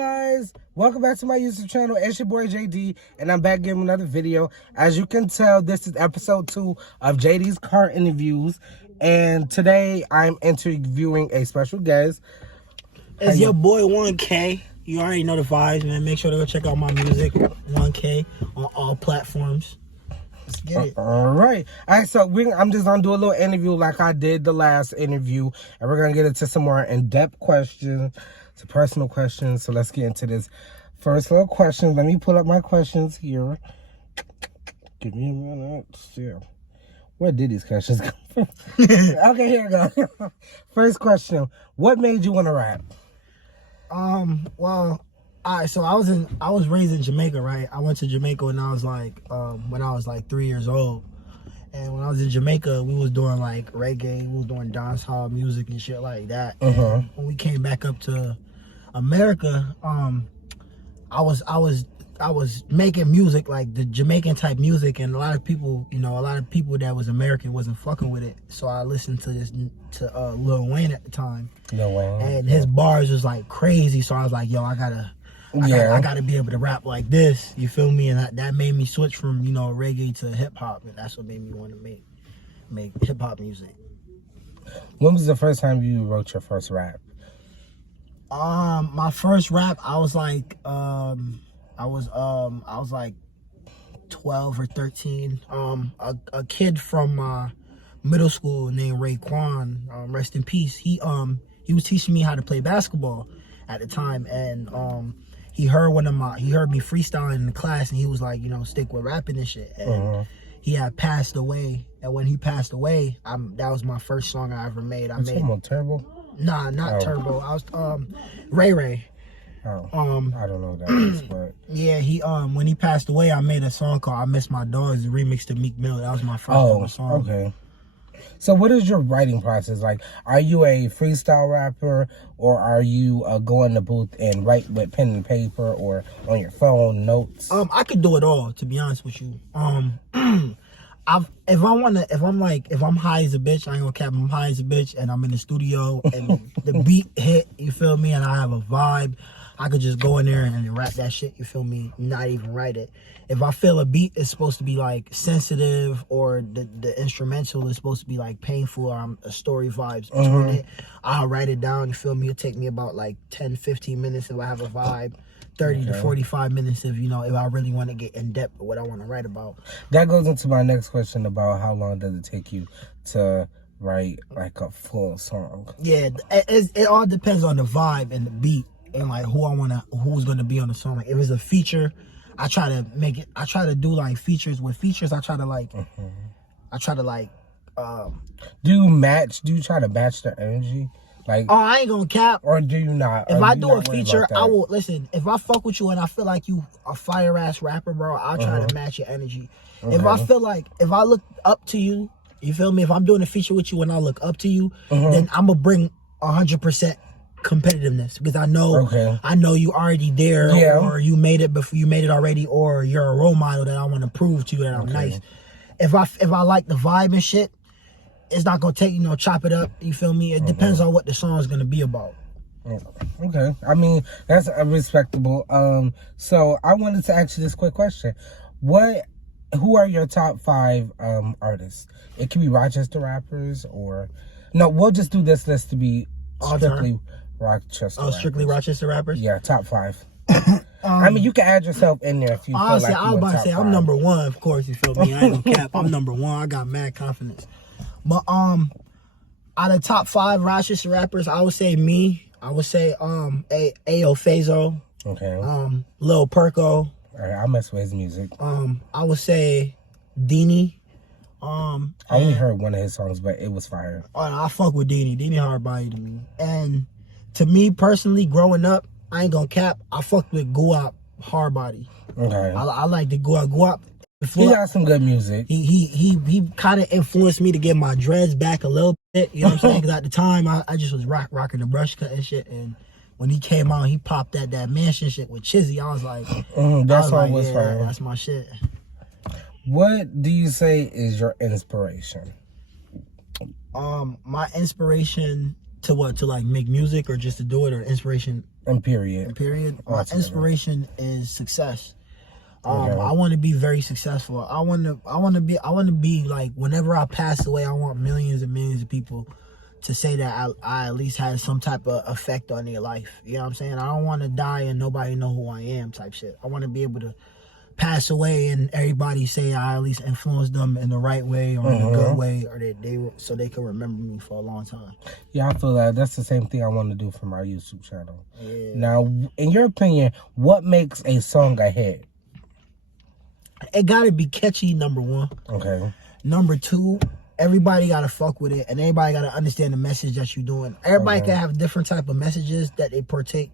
guys, welcome back to my YouTube channel. It's your boy JD, and I'm back giving another video. As you can tell, this is episode 2 of JD's car interviews, and today I'm interviewing a special guest. It's your boy 1nekayy. You already know the vibes, man. Make sure to go check out my music, 1nekayy, on all platforms. Let's get it. All right, so I'm just gonna do a little interview like I did the last interview, and we're gonna get into some more in-depth questions, some personal questions. So let's get into this first little question. Let me pull up my questions here. Give me a minute. Yeah. Where did these questions come from? Okay, here we go. First question: what made you want to rap? Well, alright, so I was raised in Jamaica, right? I went to Jamaica when I was like 3 years old. And when I was in Jamaica, we was doing like reggae, we was doing dancehall music and shit like that. And when we came back up to America, I was making music, like the Jamaican type music, and a lot of people that was American wasn't fucking with it. So I listened to Lil Wayne at the time. Lil Wayne. And his bars was like crazy. So I was like, yo, I gotta be able to rap like this. You feel me? And that made me switch from, reggae to hip hop, and that's what made me want to make hip hop music. When was the first time you wrote your first rap? My first rap, I was like 12 or 13. A kid from middle school named Raekwon, rest in peace. He was teaching me how to play basketball at the time, and he heard me freestyling in the class, and he was like, stick with rapping and shit. And he had passed away, and when he passed away, that was my first song I ever made. I made Turbo? Nah, not Turbo. I was Ray Ray. Oh, I don't know that, but yeah, he when he passed away, I made a song called "I Miss My Dogs," the remix to Meek Mill. That was my first ever song. Okay. So, what is your writing process like? Are you a freestyle rapper, or are you go in the booth and write with pen and paper, or on your phone notes? I could do it all, to be honest with you. If I'm high as a bitch, I ain't gonna cap. I'm high as a bitch, and I'm in the studio, and the beat hit. You feel me? And I have a vibe. I could just go in there and rap that shit, you feel me? Not even write it. If I feel a beat is supposed to be like sensitive, or the instrumental is supposed to be like painful, or a story vibes between it, I'll write it down, you feel me? It'll take me about like 10-15 minutes if I have a vibe, 30 to 45 minutes if I really want to get in depth with what I want to write about. That goes into my next question about how long does it take you to write like a full song? Yeah, it all depends on the vibe and the beat, and like who's gonna be on the song. Like if it's a feature, I try to do like features. With features, I try to like do you try to match the energy? Like, oh, I ain't gonna cap. Or do you not? If I do a feature, I will listen. If I fuck with you and I feel like you a fire ass rapper, bro, I'll try to match your energy. If I feel like, if I look up to you, you feel me? If I'm doing a feature with you and I look up to you, then I'm gonna bring 100% competitiveness, because I know you already there, or you made it before, you made it already, or you're a role model that I want to prove to you that I'm nice. If I like the vibe and shit, it's not gonna take, chop it up, you feel me? It depends on what the song is gonna be about. Okay, I mean, that's respectable. So I wanted to ask you this quick question: who are your top 5 artists? It can be Rochester rappers, or no, we'll just do this list to be strictly Rochester. Oh, strictly Rochester rappers? Yeah, top 5. I mean, you can add yourself in there if you feel like I was about to say, I'm number 1, of course, you feel me? I ain't gonna cap. I'm number 1. I got mad confidence. But out of top 5 Rochester rappers, I would say me. I would say Ayo Fazo. Okay. Lil Perko. All right, I mess with his music. I would say Dini. I only heard one of his songs, but it was fire. I fuck with Dini. Dini hard body to me. And to me personally, growing up, I ain't gonna cap, I fucked with Guap hard body. Okay. I like the Guap. He got some good music. He kind of influenced me to get my dreads back a little bit. You know what I'm saying? Because at the time, I just was rocking the brush cut and shit. And when he came out, he popped that mansion shit with Chizzy. I was like, that song was fire. That's my shit. What do you say is your inspiration? My inspiration to what? To like make music, or just to do it, or inspiration And period. And period. My inspiration is success. Okay. I want to be very successful. I want to be like, whenever I pass away, I want millions and millions of people to say that I at least had some type of effect on their life. You know what I'm saying? I don't want to die and nobody know who I am type shit. I want to be able to pass away and everybody say I at least influenced them in the right way or in a good way, or so they can remember me for a long time. Yeah, I feel that that's the same thing I want to do for my YouTube channel. Yeah. Now, in your opinion, what makes a song a hit? It gotta be catchy, number one. Okay. Number two, everybody gotta fuck with it, and everybody gotta understand the message that you're doing. Everybody can have different type of messages that they partake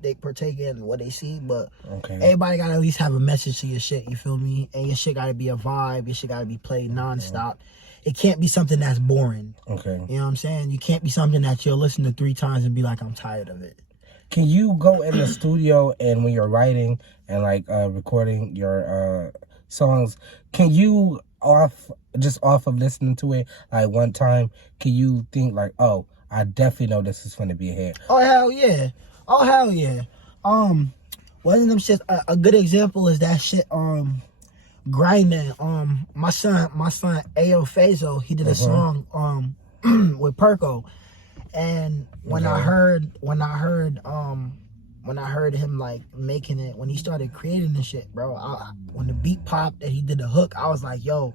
in what they see, but everybody gotta at least have a message to your shit. You feel me? And your shit gotta be a vibe. Your shit gotta be played nonstop. It can't be something that's boring. Okay. You know what I'm saying? You can't be something that you'll listen to 3 times and be like, I'm tired of it. Can you go in the studio and when you're writing and like recording your songs, can you off of listening to it like one time, can you think like, oh, I definitely know this is going to be a hit? Oh hell yeah. One of them shit, a good example is that shit Grinding. My son Ayo Fazo, he did a song with Perko, and when I heard him like making it, when he started creating this shit, bro, when the beat popped and he did the hook, I was like, yo,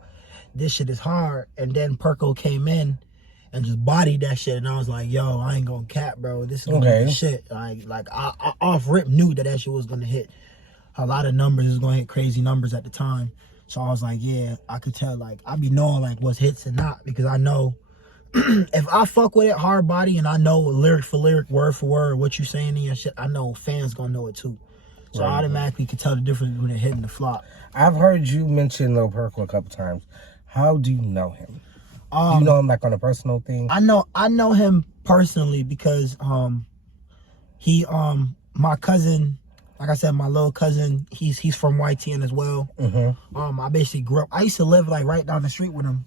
this shit is hard. And then Perko came in and just bodied that shit, and I was like, yo, I ain't gonna cap, bro, this is gonna be the shit. Like I off rip knew that shit was gonna hit a lot of numbers. It was gonna hit crazy numbers at the time. So I was like, yeah, I could tell, like, I be knowing like what's hits and not, because I know if I fuck with it hard body and I know lyric for lyric, word for word, what you saying in your shit, I know fans gonna know it too. So I automatically can tell the difference between a hit and a flop. I've heard you mention Lil Perko a couple times. How do you know him? Do you know him like on a personal thing? I know him personally because he my cousin, like I said, my little cousin, he's from YTN as well. I basically grew up, I used to live like right down the street with him.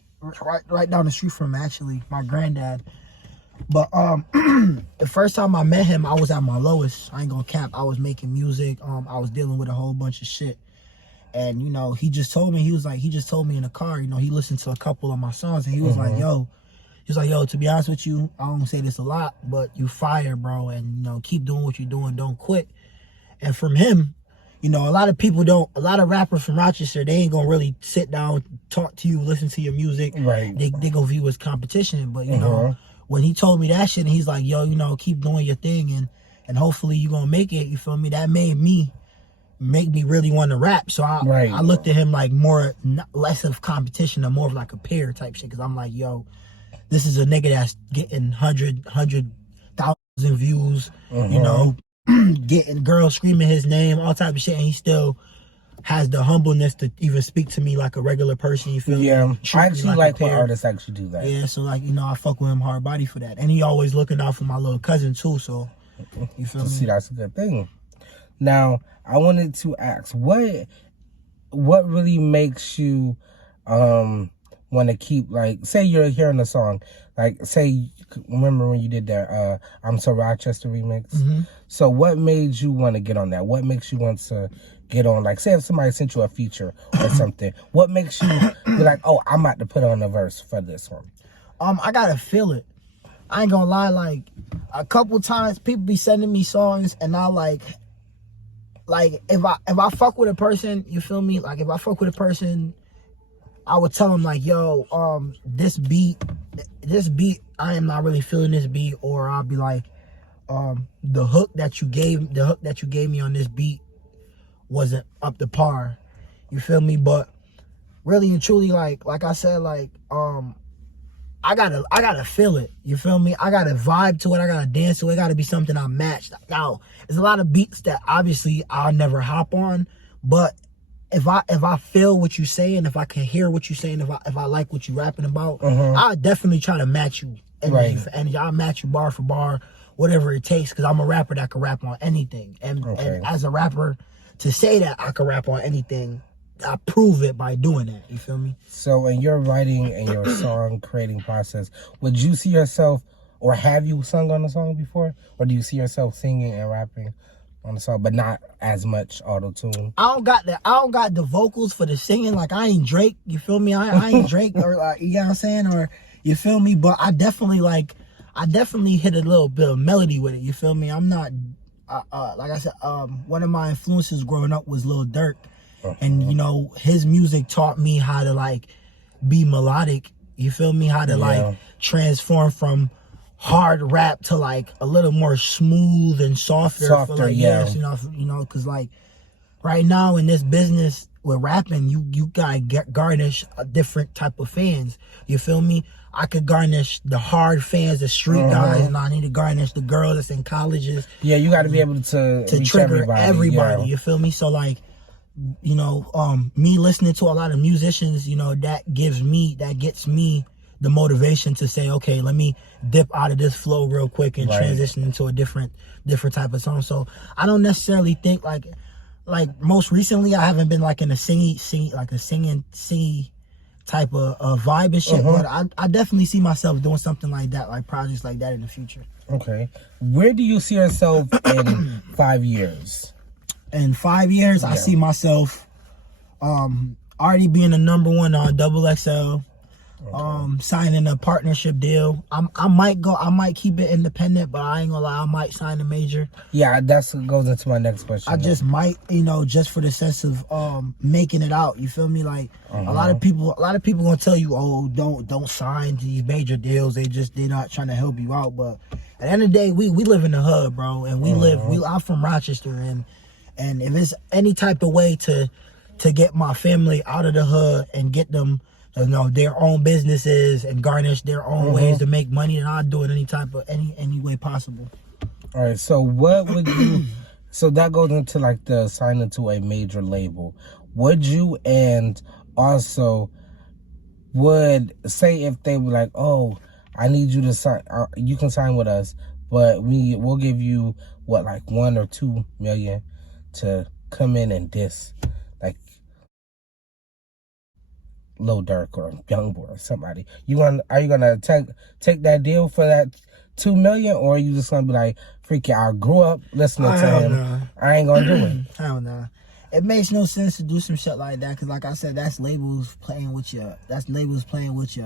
Right down the street from him, actually, my granddad. But the first time I met him, I was at my lowest. I ain't gonna cap. I was making music. I was dealing with a whole bunch of shit. And you know, he just told me, he just told me in the car, you know, he listened to a couple of my songs, and he was like, yo, to be honest with you, I don't say this a lot, but you fire, bro, and you know, keep doing what you're doing, don't quit. And from him, you know, a lot of rappers from Rochester, they ain't gonna really sit down, talk to you, listen to your music. Right. They go view as competition. But, you know, when he told me that shit, and he's like, yo, you know, keep doing your thing, and hopefully you gonna make it, you feel me? That made me really want to rap. So I looked at him like less of competition and more of like a peer type shit. Because I'm like, yo, this is a nigga that's getting 100,000 views, you know, getting girls screaming his name, all type of shit, and he still has the humbleness to even speak to me like a regular person. You feel me? I actually like when artists actually do that. Yeah, so like, you know, I fuck with him hard body for that, and he always looking out for my little cousin too. So you feel me? See, that's a good thing. Now, I wanted to ask, what really makes you want to keep, like, say you're hearing a song, like, say, remember when you did that I'm So Rochester remix? So what made you want to get on that? What makes you want to get on, like, say if somebody sent you a feature or something, what makes you be like, oh, I'm about to put on a verse for this one? I gotta feel it. I ain't gonna lie, like, a couple times people be sending me songs, and I like if I fuck with a person, you feel me? Like, if I fuck with a person, I would tell them like, yo, this beat, I am not really feeling this beat. Or I'll be like, the hook that you gave me on this beat wasn't up to par. You feel me? But really and truly, like I said, like, I gotta feel it. You feel me? I gotta vibe to it. I gotta dance to it. It gotta be something I matched. Now, there's a lot of beats that obviously I'll never hop on, but if I feel what you're saying, if I can hear what you're saying, if I like what you're rapping about, I'll definitely try to match you. And I'll match you bar for bar, whatever it takes, because I'm a rapper that can rap on anything. And as a rapper, to say that I can rap on anything, I prove it by doing that. You feel me? So in your writing and your song creating process, would you see yourself, or have you sung on a song before? Or do you see yourself singing and rapping on the song, but not as much auto-tune. I don't got the vocals for the singing. Like, I ain't Drake, you feel me? I ain't Drake, or like, you know what I'm saying? Or, you feel me? But I definitely hit a little bit of melody with it, you feel me? I'm not, like I said, one of my influences growing up was Lil Durk. And, you know, his music taught me how to, like, be melodic, you feel me? How to, like, transform from hard rap to like a little more smooth and softer for like yes, you know, because like right now in this business with rapping, you gotta garnish a different type of fans. You feel me? I could garnish the hard fans, the street guys, and I need to garnish the girls that's in colleges. Yeah, you got to be able to trigger everybody. You feel me? So like, you know, me listening to a lot of musicians, you know, that gets me the motivation to say, okay, let me dip out of this flow real quick and transition into a different type of song. So I don't necessarily think like most recently I haven't been like in a singing type of vibe and shit, but I definitely see myself doing something like that, like projects like that in the future. Okay. Where do you see yourself in 5 years? In 5 years, I see myself already being the #1 on XXL. Signing a partnership deal. I might keep it independent, but I ain't gonna lie, I might sign a major. Yeah, that's what goes into my next question. I just might, you know, just for the sense of making it out. You feel me? Like a lot of people gonna tell you, oh, don't sign these major deals. They're not trying to help you out. But at the end of the day, we live in the hood, bro, and I'm from Rochester, and if it's any type of way to get my family out of the hood and get them, you know, their own businesses and garnish their own ways to make money, and I'll do it any way possible. All right, so what would you so that goes into like the signing to a major label. Would you, and also would say if they were like, oh, I need you to sign, you can sign with us, but we'll give you what, like 1 or 2 million to come in and diss like Lil Durk or Youngboy or somebody. Are you gonna take that deal for that 2 million, or are you just gonna be like, freaky, I grew up listening to him. Nah. I ain't gonna do it. Hell nah. It makes no sense to do some shit like that, because like I said, that's labels playing with your life. That's labels playing with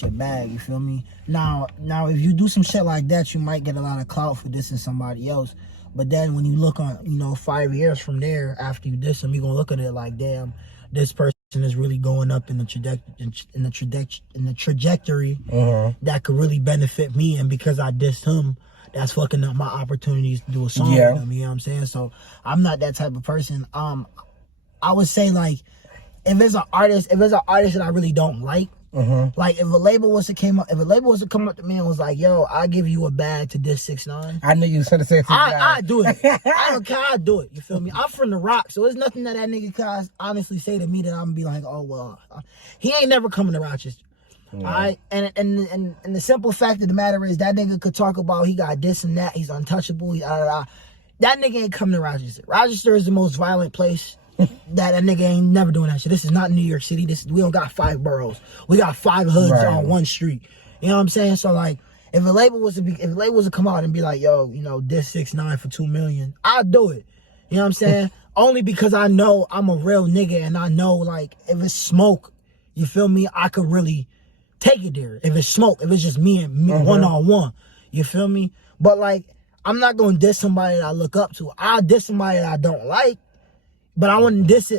your bag, you feel me? Now if you do some shit like that, you might get a lot of clout for dissing somebody else. But then when you look on, you know, 5 years from there, after you diss them, you're gonna look at it like, damn, this person is really going up in the trajectory that could really benefit me, and because I dissed him, that's fucking up my opportunities to do a song with him. You know what I'm saying? So I'm not that type of person. I would say, like, if it's an artist that I really don't like, like if a label was to come up to me and was like, yo, I'll give you a bag to diss 6ix9ine. I knew you was gonna say I do it. I don't care, I do it. You feel me? I'm from the Rock, so there's nothing that nigga could honestly say to me that I'm gonna be like, oh well, he ain't never coming to Rochester. Yeah. Alright, and the simple fact of the matter is that nigga could talk about he got this and that, he's untouchable, that nigga ain't coming to Rochester. Rochester is the most violent place. that nigga ain't never doing that shit. This is not New York City. We don't got 5 boroughs. We got 5 hoods on one street. You know what I'm saying? So like, if a label was to come out and be like, yo, you know, diss 6ix9ine for 2 million, I'll do it. You know what I'm saying? Only because I know I'm a real nigga, and I know, like, if it's smoke, you feel me, I could really take it there. If it's smoke, if it's just me and me one-on-one, you feel me? But like, I'm not gonna diss somebody that I look up to. I'll diss somebody that I don't like. But I wouldn't diss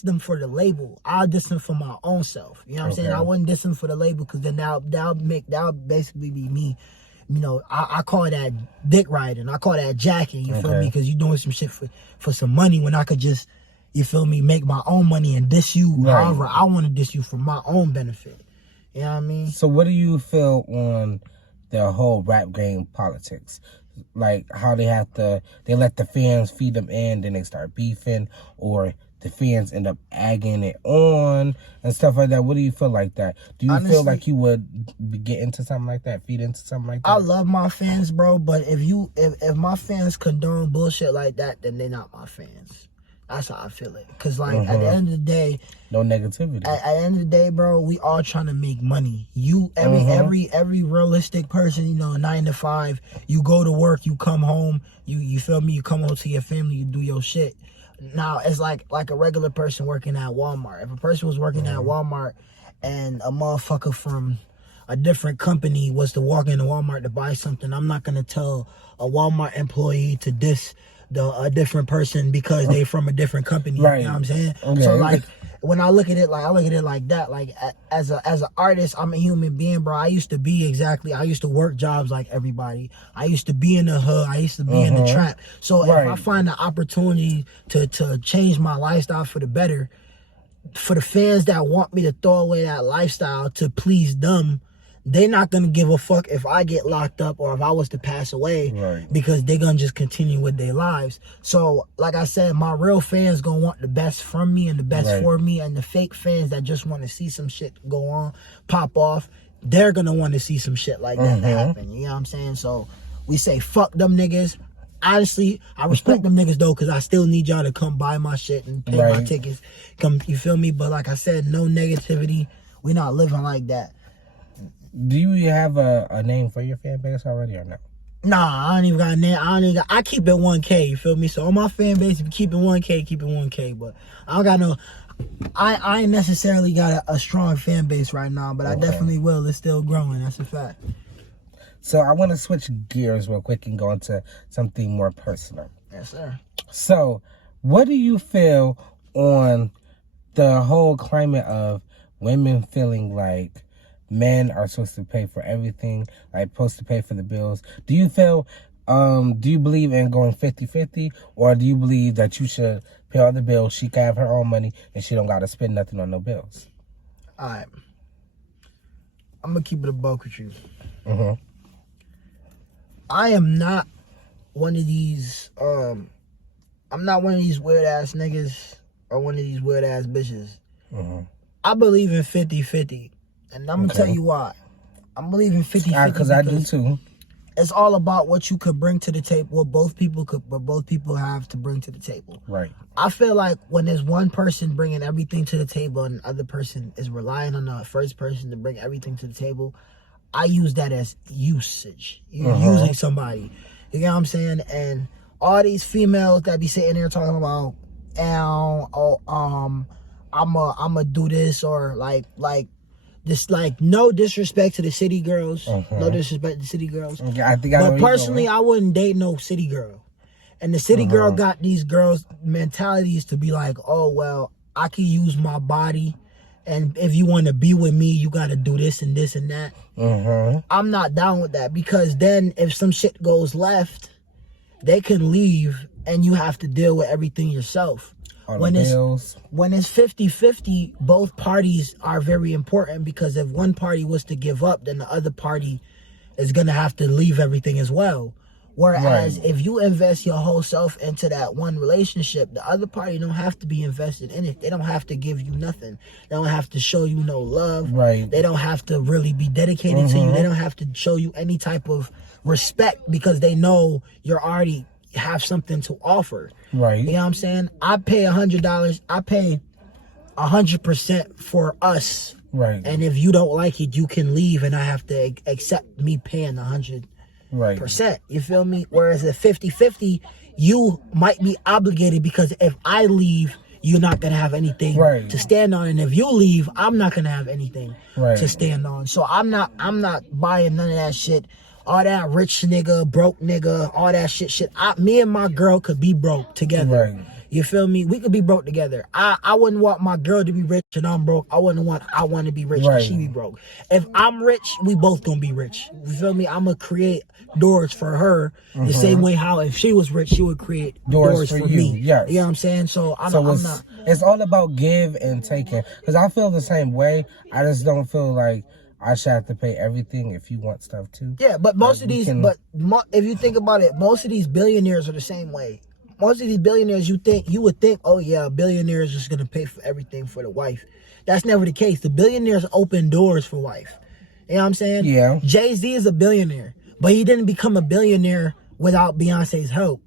them for the label. I'll diss them for my own self. You know what I'm saying? I wouldn't diss them for the label, because then that'll basically be me. You know, I call that dick riding. I call that jacking. You feel me? Because you're doing some shit for some money, when I could just, you feel me, make my own money and diss you however I want to diss you for my own benefit. You know what I mean? So what do you feel on the whole rap game politics? Like how they let the fans feed them in, then they start beefing, or the fans end up egging it on and stuff like that. What do you feel like that? Do you feel like you would get into something like that, feed into something like that? I love my fans, bro, but if my fans condone bullshit like that, then they're not my fans. That's how I feel it. Cause like at the end of the day, no negativity. At the end of the day, bro, we all trying to make money. Every realistic person, you know, 9 to 5, you go to work, you come home, you feel me, you come home to your family, you do your shit. Now it's like a regular person working at Walmart. If a person was working at Walmart and a motherfucker from a different company was to walk into Walmart to buy something, I'm not gonna tell a Walmart employee to diss a different person because they from a different company. Right. You know what I'm saying? Okay. So like when I look at it like that. Like as an artist, I'm a human being, bro. I used to work jobs like everybody. I used to be in the hood. I used to be in the trap. So if I find the opportunity to change my lifestyle for the better, for the fans that want me to throw away that lifestyle to please them, they're not gonna give a fuck if I get locked up or if I was to pass away, because they're gonna just continue with their lives. So like I said, my real fans gonna want the best from me and the best for me, and the fake fans that just want to see some shit go on, pop off, they're gonna want to see some shit like that happen. You know what I'm saying? So we say fuck them niggas. Honestly, I respect them niggas though, because I still need y'all to come buy my shit and pay my tickets. Come, you feel me? But like I said, no negativity. We not living like that. Do you have a name for your fan base already or not? Nah, I don't even got a name. I keep it 1K, you feel me? So on my fan base, if you keep it 1K, keep it 1K. But I don't got no... I ain't necessarily got a strong fan base right now, but I definitely will. It's still growing. That's a fact. So I want to switch gears real quick and go into something more personal. Yes, sir. So what do you feel on the whole climate of women feeling like men are supposed to pay for everything, like supposed to pay for the bills? Do you feel, do you believe in going 50-50, or do you believe that you should pay all the bills, she can have her own money, and she don't got to spend nothing on no bills? All right. I'm going to keep it a buck with you. I am not one of these, I'm not one of these weird-ass niggas or one of these weird-ass bitches. I believe in 50-50. And I'm going to tell you why. I'm believing 50-50 because I do too. It's all about what you could bring to the table, what both people have to bring to the table. Right. I feel like when there's one person bringing everything to the table and the other person is relying on the first person to bring everything to the table, I use that as usage. You're using somebody. You know what I'm saying? And all these females that be sitting there talking about, I'ma do this, or like this, like, no disrespect to the city girls. No disrespect to city girls. But personally, I wouldn't date no city girl. And the city girl got these girls' mentalities to be like, oh, well, I can use my body, and if you want to be with me, you got to do this and this and that. I'm not down with that, because then if some shit goes left, they can leave and you have to deal with everything yourself. When it's 50-50, both parties are very important, because if one party was to give up, then the other party is going to have to leave everything as well. Whereas if you invest your whole self into that one relationship, the other party don't have to be invested in it. They don't have to give you nothing. They don't have to show you no love. They don't have to really be dedicated to you. They don't have to show you any type of respect, because they know you're already have something to offer. You know what I'm saying? I pay $100. I pay 100% for us. And if you don't like it, you can leave, and I have to accept me paying 100%. You feel me? Whereas at 50-50, you might be obligated, because if I leave, you're not gonna have anything to stand on, and if you leave, I'm not gonna have anything to stand on. So I'm not buying none of that shit. All that rich nigga, broke nigga, all that shit. Me and my girl could be broke together. You feel me? We could be broke together. I wouldn't want my girl to be rich and I'm broke. I want to be rich and she be broke. If I'm rich, we both gonna be rich. You feel me? I'm gonna create doors for her the same way how if she was rich, she would create doors for me. You know what I'm saying? So I'm not. It's all about give and taking. Because I feel the same way. I just don't feel like I should have to pay everything if you want stuff too. Yeah, but most of these, if you think about it, most of these billionaires are the same way. Most of these billionaires, you would think, oh yeah, a billionaire is just gonna pay for everything for the wife. That's never the case. The billionaires open doors for wife. You know what I'm saying? Yeah. Jay-Z is a billionaire, but he didn't become a billionaire without Beyonce's help.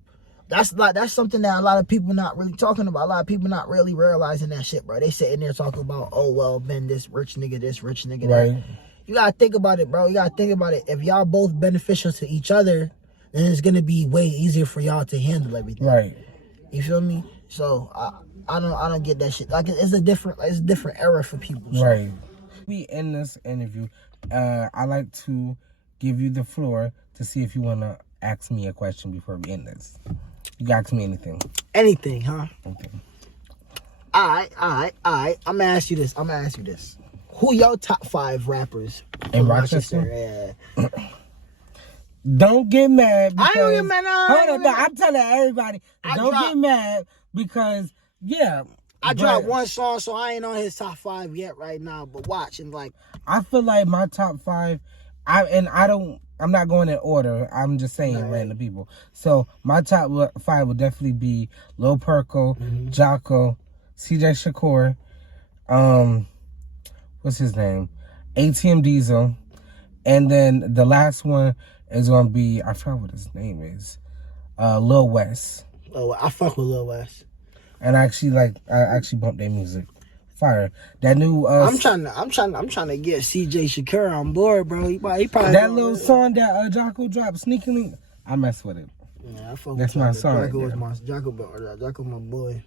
That's something that a lot of people not really talking about. A lot of people not really realizing that shit, bro. They sitting there talking about, oh well, Ben, this rich nigga that. Right. You gotta think about it, bro. You gotta think about it. If y'all both beneficial to each other, then it's gonna be way easier for y'all to handle everything. Right. You feel me? So I don't get that shit. Like it's a different era for people. So. Right. We end this interview. I like to give you the floor to see if you wanna ask me a question before we end this. You can ask me anything. Anything, huh? Okay. All right. I'm gonna ask you this. Who your top 5 rappers In Rochester? Yeah. Don't get mad. I don't get mad. Hold on, no, I'm telling everybody. Don't get mad because, yeah. I dropped one song, so I ain't on his top 5 yet right now. But watch and like. I feel like my top 5, I'm not going in order. I'm just saying random people. So my top 5 will definitely be Lil Perko, Jocko, CJ Shakur, what's his name? ATM Diesel. And then the last one is gonna be, I forgot what his name is. Lil West. Oh, I fuck with Lil West. And I actually bumped their music. Fire. That new I'm trying to get CJ Shakur on board, bro. He probably that little song that Jocko dropped sneakily. I mess with it. Yeah, I fuck That's with my song. Jocko my boy.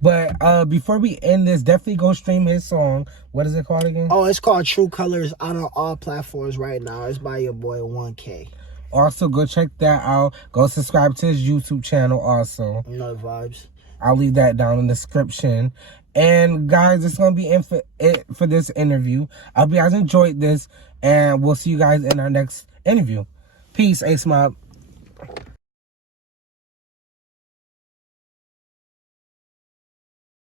But before we end this, definitely go stream his song. What is it called again? Oh, it's called True Colors, out on all platforms right now. It's by your boy 1nekayy. Also, go check that out. Go subscribe to his YouTube channel also. You know the vibes. I'll leave that down in the description. And guys, it's going to be it for this interview. I hope you guys enjoyed this. And we'll see you guys in our next interview. Peace, A-Smile.